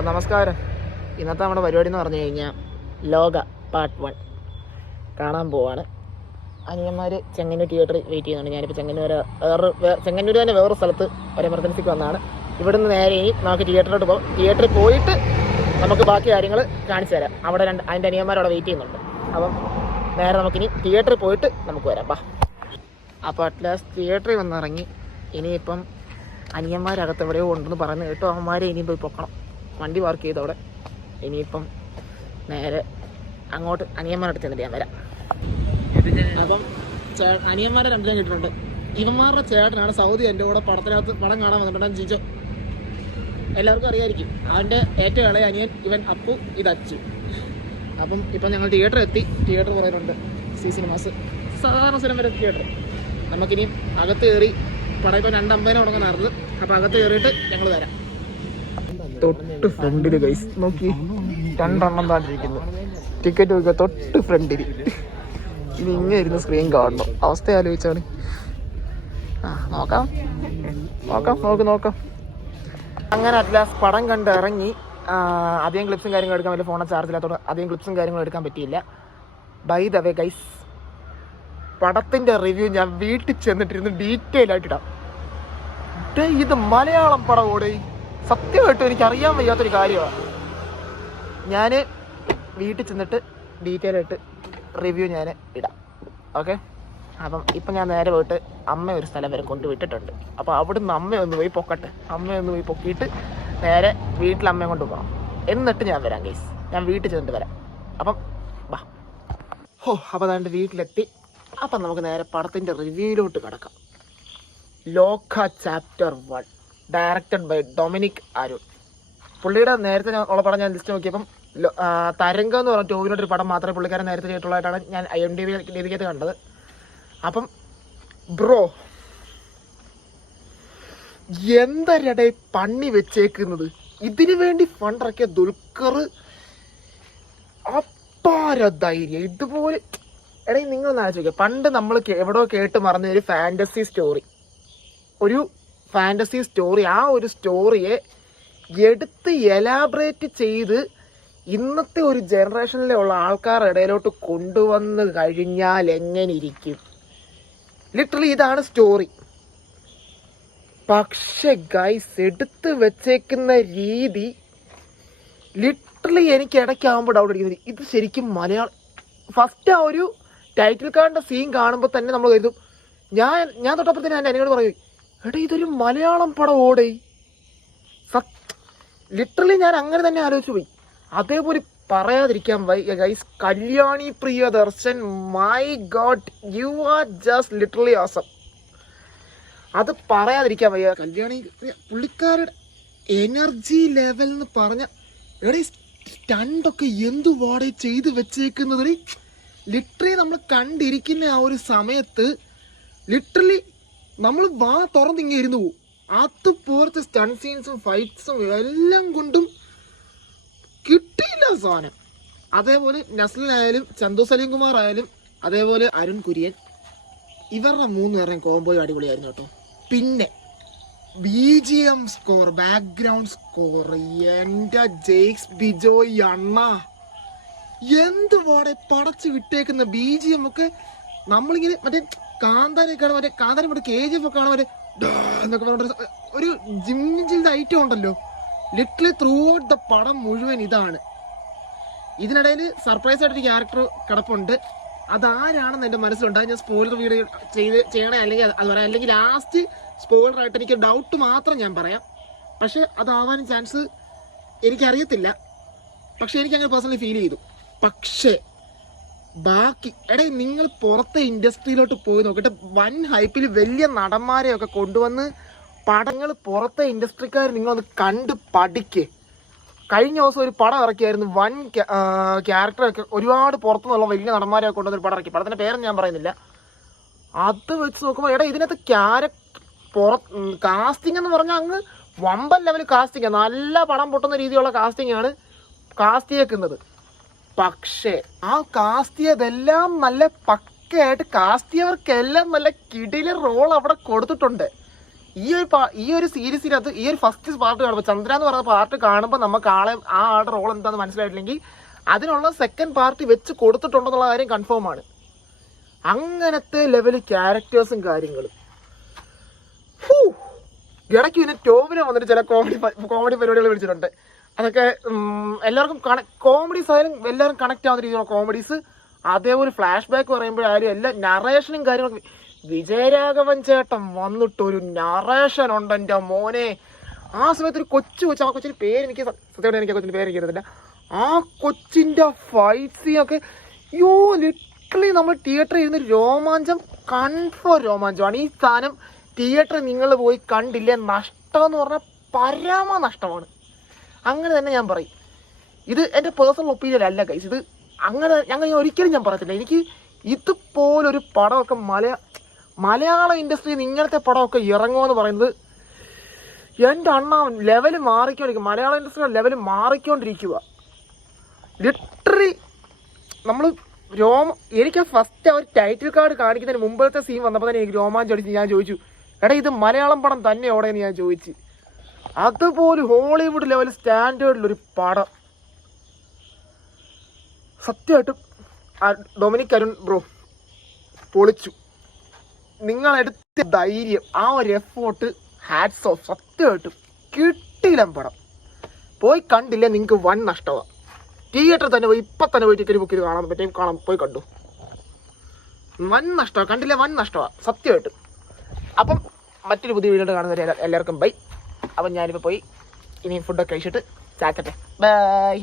അപ്പോൾ നമസ്കാരം. ഇന്നത്തെ നമ്മുടെ പരിപാടി എന്ന് പറഞ്ഞു കഴിഞ്ഞാൽ ലോക പാർട്ട് വൺ കാണാൻ പോവാണ്. അനിയന്മാർ ചെങ്ങന്നൂർ തിയേറ്ററിൽ വെയിറ്റ് ചെയ്യുന്നുണ്ട്. ഞാനിപ്പോൾ ചെങ്ങന്നൂർ വേറെ ചെങ്ങന്നൂർ തന്നെ വേറൊരു സ്ഥലത്ത് ഒരു എമർജൻസിക്ക് വന്നതാണ് ഇവിടുന്ന് നേരെ ഇനി നമുക്ക് തിയേറ്ററിലോട്ട് പോകും. തിയേറ്ററിൽ പോയിട്ട് നമുക്ക് ബാക്കി കാര്യങ്ങൾ കാണിച്ചു തരാം. അവിടെ രണ്ട് അതിന്റെ അനിയന്മാർ അവിടെ വെയിറ്റ് ചെയ്യുന്നുണ്ട്. അപ്പം നേരെ നമുക്കിനി തിയേറ്ററിൽ പോയിട്ട് നമുക്ക് വരാം. ബാ. അപ്പോൾ അറ്റ്ലാസ്റ്റ് തിയേറ്ററിൽ വന്നിറങ്ങി. ഇനിയിപ്പം അനിയന്മാരകത്ത് എവിടെയോ ഉണ്ടെന്ന് പറഞ്ഞു കേട്ടോ. അമ്മമാരെ ഇനിയും പോയി പൊക്കണം. വണ്ടി പാർക്ക് ചെയ്തു അവിടെ ഇനിയിപ്പം നേരെ അങ്ങോട്ട് അനിയന്മാരുടെ ചെന്നിട്ട് ഞാൻ വരാം. അപ്പം അനിയന്മാരെ ഞാൻ കിട്ടുന്നുണ്ട് ഇവന്മാരുടെ ചേട്ടനാണ് സൗദി എന്റെ കൂടെ പടത്തിനകത്ത് പടം കാണാൻ വന്നിട്ടുണ്ട് ജിജോ. എല്ലാവർക്കും അറിയായിരിക്കും. അവന്റെ ഏറ്റവും ഇളയ അനിയൻ ഇവൻ അപ്പു ഇത് അച്ചു. അപ്പം ഇപ്പം ഞങ്ങൾ തിയേറ്റർ എത്തി. തിയേറ്റർ പറയുന്നുണ്ട് സി സിനിമാസ്. സാധാരണ സിനിമ വരെ തിയേറ്റർ നമുക്കിനി അകത്ത് കയറി പടം ഇപ്പം രണ്ടമ്പതിനെ തുടങ്ങുന്നായിരുന്നു അപ്പം അകത്ത് കയറിയിട്ട് ഞങ്ങൾ വരാം. തൊട്ട് ഫ്രണ്ടിൽ ഗൈസ് നോക്കി. രണ്ടെണ്ണം താണ്ടിരിക്കുന്നു ടിക്കറ്റ് നോക്കുക തൊട്ട് ഫ്രണ്ടിൽ ഇനി ഇങ്ങനെ ഇരുന്ന് സ്ക്രീൻ കാണണം. അവസ്ഥ ആലോചിച്ചാണ്. നോക്കാം. നോക്കാം നോക്ക് നോക്കാം. അങ്ങനെ അറ്റ്ലാസ് പടം കണ്ട് ഇറങ്ങി. അധികം ക്ലിപ്സും കാര്യങ്ങളും എടുക്കാൻ പറ്റില്ല. ഫോണിൽ ചാർജ് ഇല്ലാത്തതുകൊണ്ട് അധികം ക്ലിപ്സും കാര്യങ്ങളും എടുക്കാൻ പറ്റിയില്ല. ബൈ ദ വേ ഗൈസ് പടത്തിന്റെ റിവ്യൂ ഞാൻ വീട്ടിൽ ചെന്നിട്ടിരുന്ന് ഡീറ്റെയിൽ ആയിട്ടിടാം ഇത് മലയാളം പടം ഓടേ. സത്യമായിട്ടും എനിക്ക് അറിയാൻ വയ്യാത്തൊരു കാര്യമാണ്. ഞാൻ വീട്ടിൽ ചെന്നിട്ട് ഡീറ്റെയിൽ ആയിട്ട് റിവ്യൂ ഞാൻ ഇടാം. ഓക്കെ അപ്പം ഇപ്പം ഞാൻ നേരെ പോയിട്ട് അമ്മ ഒരു സ്ഥലം വരെ കൊണ്ടുവിട്ടിട്ടുണ്ട്. അപ്പോൾ അവിടുന്ന് അമ്മ ഒന്ന് പോയി പൊക്കട്ടെ. അമ്മ ഒന്ന് പോയി പൊക്കിയിട്ട് നേരെ വീട്ടിൽ അമ്മയെ കൊണ്ട് പോകണം എന്നിട്ട് ഞാൻ വരാം ഗൈസ് ഞാൻ വീട്ടിൽ ചെന്നിട്ട് വരാം. അപ്പം വാ. ഹോ അപ്പോൾ അതാണ്ട് വീട്ടിലെത്തി. അപ്പം നമുക്ക് നേരെ പടത്തിന്റെ റിവ്യൂയിലോട്ട് കിടക്കാം. Loka chapter one directed by Dominic Arun. പുള്ളിയുടെ നേരത്തെ ഉള്ള പടം ഞാൻ ലിസ്റ്റ് നോക്കിയപ്പം തരംഗം എന്ന് പറഞ്ഞ ടോവിനോട് ഒരു പടം മാത്രമേ പുള്ളിക്കാരൻ നേരത്തെ ചെയ്തിട്ടുള്ളതായിട്ടാണ് ഞാൻ ഐ എം ഡി വി രീതിക്കകത്ത് കണ്ടത്. അപ്പം ബ്രോ എന്തരടെ പണി വെച്ചേക്കുന്നത്? ഇതിനു വേണ്ടി ഫണ്ടിറക്കിയ ദുൽഖർ അപ്പാര ധൈര്യം. ഇതുപോലെ എടേ നിങ്ങൾ ഒന്ന് ആലോചിക്കുക പണ്ട് നമ്മൾ എവിടെയോ കേട്ട് മറന്ന ഒരു ഫാന്റസി സ്റ്റോറി ഒരു ഫാന്റസി സ്റ്റോറി ആ ഒരു സ്റ്റോറിയെ എടുത്ത് എലാബറേറ്റ് ചെയ്ത് ഇന്നത്തെ ഒരു ജനറേഷനിലുള്ള ആൾക്കാരുടെ ഇടയിലോട്ട് കൊണ്ടുവന്ന് കഴിഞ്ഞാൽ എങ്ങനെ ഇരിക്കും? ലിറ്ററലി ഇതാണ് സ്റ്റോറി പക്ഷെ ഗൈസ് എടുത്ത് വെച്ചേക്കുന്ന രീതി ലിറ്ററലി എനിക്ക് ഇടയ്ക്കാകുമ്പോൾ ഡൗട്ട് അടിക്കുന്നത് ഇത് ശരിക്കും മലയാളം ഫസ്റ്റ് ആ ഒരു ടൈറ്റിൽ കാർഡിന്റെ സീൻ കാണുമ്പോൾ തന്നെ നമ്മൾ കരുതും. ഞാൻ ഞാൻ തൊട്ടപ്പുറത്തേന് എന്റെ അനിയോട് പറയും എടാ ഇതൊരു മലയാളം പടം ഓടേ. ലിറ്ററലി ഞാൻ അങ്ങനെ തന്നെ ആലോചിച്ചു പോയി. അതേപോലെ പറയാതിരിക്കാൻ why guys Kalyani Priyadarshan my god you are just literally awesome അത് പറയാതിരിക്കാൻ വയ്യ. കല്യാണി പുള്ളിക്കാരുടെ എനർജി ലെവൽ എന്ന് പറഞ്ഞ എടേ സ്റ്റണ്ടൊക്കെ എന്തു വാടെ ചെയ്ത് വെച്ചേക്കുന്നത് ലിറ്ററലി നമ്മൾ കണ്ടിരിക്കുന്ന ആ ഒരു സമയത്ത് ലിറ്ററലി നമ്മൾ വാ തുറന്നിങ്ങി ഇരുന്ന് പോകും അതുപോലത്തെ സ്റ്റൺ സീൻസും ഫൈറ്റ്സും എല്ലാം കൊണ്ടും കിട്ടിയില്ല സാധനം. അതേപോലെ നസ്ലിനായാലും ചന്തു സലീം കുമാർ ആയാലും അതേപോലെ അരുൺ കുര്യൻ. ഇവരുടെ മൂന്ന് പേരുടെയും കോംബോ അടിപൊളിയായിരുന്നു കേട്ടോ. പിന്നെ B G M score background score എന്റെ ജെയ്ക്സ് ബിജോയ് അണ്ണ. എന്ത് വാടെ പടച്ച് വിട്ടേക്കുന്ന ബി ജി എം ഒക്കെ നമ്മളിങ്ങനെ മറ്റേ കാന്താരൊക്കെ ആണ് മറ്റേ കാന്താര മറ്റേ കെ ജി എഫ് ഒക്കെ ആണ് എന്നൊക്കെ പറഞ്ഞിട്ട് ഒരു ചെയ്ത ഐറ്റം ഉണ്ടല്ലോ. ലിറ്റിലി ത്രൂ ഔട്ട് ദ പടം മുഴുവൻ ഇതാണ്. ഇതിനിടയിൽ സർപ്രൈസ് ആയിട്ടൊരു ക്യാരക്ടർ കിടപ്പുണ്ട്. അതാരാണെന്ന് എന്റെ മനസ്സിലുണ്ട്. അത് ഞാൻ സ്പോയിലർ വീഡിയോ ചെയ്ത് ചെയ്യണേ അല്ലെങ്കിൽ അത് പറയാം. അല്ലെങ്കിൽ ലാസ്റ്റ് സ്പോയിലർ ആയിട്ട് എനിക്ക് ഡൗട്ട് മാത്രം ഞാൻ പറയാം. പക്ഷെ അതാവാനും ചാൻസ് എനിക്കറിയത്തില്ല. പക്ഷെ എനിക്ക് അങ്ങനെ പേഴ്സണലി ഫീൽ ചെയ്തു. പക്ഷേ ബാക്കി എടേ നിങ്ങൾ പുറത്തെ ഇൻഡസ്ട്രിയിലോട്ട് പോയി നോക്കിയിട്ട് വൻ ഹൈപ്പിൽ വലിയ നടന്മാരെയൊക്കെ കൊണ്ടുവന്ന് പടങ്ങൾ പുറത്തെ ഇൻഡസ്ട്രിക്കാർ നിങ്ങളൊന്ന് കണ്ട് പഠിക്കേ. കഴിഞ്ഞ ദിവസം ഒരു പടം ഇറക്കിയായിരുന്നു. വൻ ക്യാരക്ടറൊക്കെ ഒരുപാട് പുറത്തുനിന്നുള്ള വലിയ നടന്മാരെയൊക്കെ കൊണ്ടുവന്ന് ഒരു പടം ഇറക്കി. പടത്തിന്റെ പേരൊന്നും ഞാൻ പറയുന്നില്ല. അത് വെച്ച് നോക്കുമ്പോൾ എടാ ഇതിനകത്ത് ക്യാര കാസ്റ്റിംഗ് എന്ന് പറഞ്ഞാൽ അങ്ങ് വമ്പൻ ലെവൽ കാസ്റ്റിംഗ് നല്ല പടം പൊട്ടുന്ന രീതിയിലുള്ള കാസ്റ്റിംഗ് ആണ് കാസ്റ്റ് ചെയ്യേക്കുന്നത് പക്ഷേ ആ കാസ്റ്റ് ചെയ്തെല്ലാം നല്ല പക്കയായിട്ട് കാസ്റ്റ് ചെയ്തവർക്കെല്ലാം നല്ല കിടില റോൾ അവിടെ കൊടുത്തിട്ടുണ്ട്. ഈ ഒരു ഈ ഒരു സീരീസിനകത്ത് ഈ ഒരു ഫസ്റ്റ് പാർട്ട് കാണുമ്പോൾ ചന്ദ്ര എന്ന് പറയുന്ന പാർട്ട് കാണുമ്പോൾ നമുക്ക് ആളെ ആ ആളുടെ റോൾ എന്താണെന്ന് മനസ്സിലായിട്ടില്ലെങ്കിൽ അതിനുള്ള സെക്കൻഡ് പാർട്ടി വെച്ച് കൊടുത്തിട്ടുണ്ടെന്നുള്ള കാര്യം കൺഫേം ആണ്. അങ്ങനത്തെ ലെവൽ ക്യാരക്ടേഴ്സും കാര്യങ്ങളും. ഇടയ്ക്ക് പിന്നെ ടോവിനെ വന്നിട്ട് ചില കോമഡി കോമഡി പരിപാടികൾ വിളിച്ചിട്ടുണ്ട്. അതൊക്കെ എല്ലാവർക്കും കോമഡീസ് ആയാലും എല്ലാവരും കണക്ട് ആവുന്ന രീതിയിലുള്ള കോമഡീസ് അതേപോലെ ഫ്ലാഷ് ബാക്ക് പറയുമ്പോഴായാലും എല്ലാ നറേഷനും കാര്യങ്ങളൊക്കെ. വിജയരാഘവൻ ചേട്ടൻ വന്നിട്ട് ഒരു നറേഷൻ ഉണ്ട് എന്റെ മോനെ. ആ സമയത്ത് ഒരു കൊച്ചു കൊച്ചു ആ കൊച്ചിന്റെ പേര് എനിക്ക് സത്യം സത്യമായിട്ട് എനിക്ക് ആ കൊച്ചിന്റെ പേര് എനിക്ക് അറിയത്തില്ല ആ കൊച്ചിന്റെ ഫൈറ്റ് സീൻ ഒക്കെ യോ ലിറ്ററലി നമ്മൾ തിയേറ്ററിൽ ഇരുന്ന് രോമാഞ്ചം കൺഫേം രോമാഞ്ചമാണ്. ഈ സാധനം തിയേറ്ററിൽ നിങ്ങൾ പോയി കണ്ടില്ലേ നഷ്ടം എന്ന് പറഞ്ഞാൽ പരമ നഷ്ടമാണ് അങ്ങനെ തന്നെ ഞാൻ പറയും. ഇത് എന്റെ പേഴ്സണൽ ഒപ്പീനിയൻ അല്ല കൈസ് ഇത് അങ്ങനെ ഞങ്ങൾ ഒരിക്കലും ഞാൻ പറയത്തില്ല. എനിക്ക് ഇതുപോലൊരു പടമൊക്കെ മലയാ മലയാള ഇൻഡസ്ട്രിയിൽ നിന്ന് ഇങ്ങനത്തെ പടമൊക്കെ ഇറങ്ങുമെന്ന് പറയുന്നത് എന്റെ അണ്ണ ലെവൽ മാറിക്കൊണ്ടിരിക്കും. മലയാള ഇൻഡസ്ട്രിയുടെ ലെവൽ മാറിക്കൊണ്ടിരിക്കുക ലിറ്ററി നമ്മൾ രോമ എനിക്ക് ഫസ്റ്റ് ആ ഒരു ടൈറ്റിൽ കാർഡ് കാണിക്കുന്നതിന് മുമ്പത്തെ സീൻ വന്നപ്പോൾ തന്നെ എനിക്ക് രോമാഞ്ചടിച്ച് ഞാൻ ചോദിച്ചു എടാ ഇത് മലയാളം പടം തന്നെ എവിടെയെന്ന് ഞാൻ ചോദിച്ചു. അതുപോലെ ഹോളിവുഡ് ലെവൽ സ്റ്റാൻഡേർഡിലൊരു പടം. സത്യമായിട്ടും ഡൊമിനിക് അരുൺ ബ്രോ പൊളിച്ചു. നിങ്ങൾ എടുത്ത ധൈര്യം ആ ഒരു എഫോർട്ട് ഹാറ്റ്സ് ഓഫ് സത്യമായിട്ടും കിട്ടിയില്ല പടം. പോയി കണ്ടില്ല നിങ്ങൾക്ക് വൺ നഷ്ടമാണ് തിയേറ്ററിൽ തന്നെ പോയി ഇപ്പം തന്നെ പോയി ടിക്കറ്റ് ബുക്ക് ചെയ്ത് കാണാൻ പറ്റും. കാണാൻ പോയി കണ്ടു. വൻ നഷ്ടമാണ് കണ്ടില്ല വൻ നഷ്ടമാണ് സത്യമായിട്ടും. അപ്പം മറ്റൊരു പുതിയ വീഡിയോ കാണുന്നവരെ എല്ലാവർക്കും ബൈ അപ്പം ഞാനിപ്പോൾ പോയി ഇനി ഫുഡൊക്കെ കഴിച്ചിട്ട് ചാറ്റട്ടെ ബൈ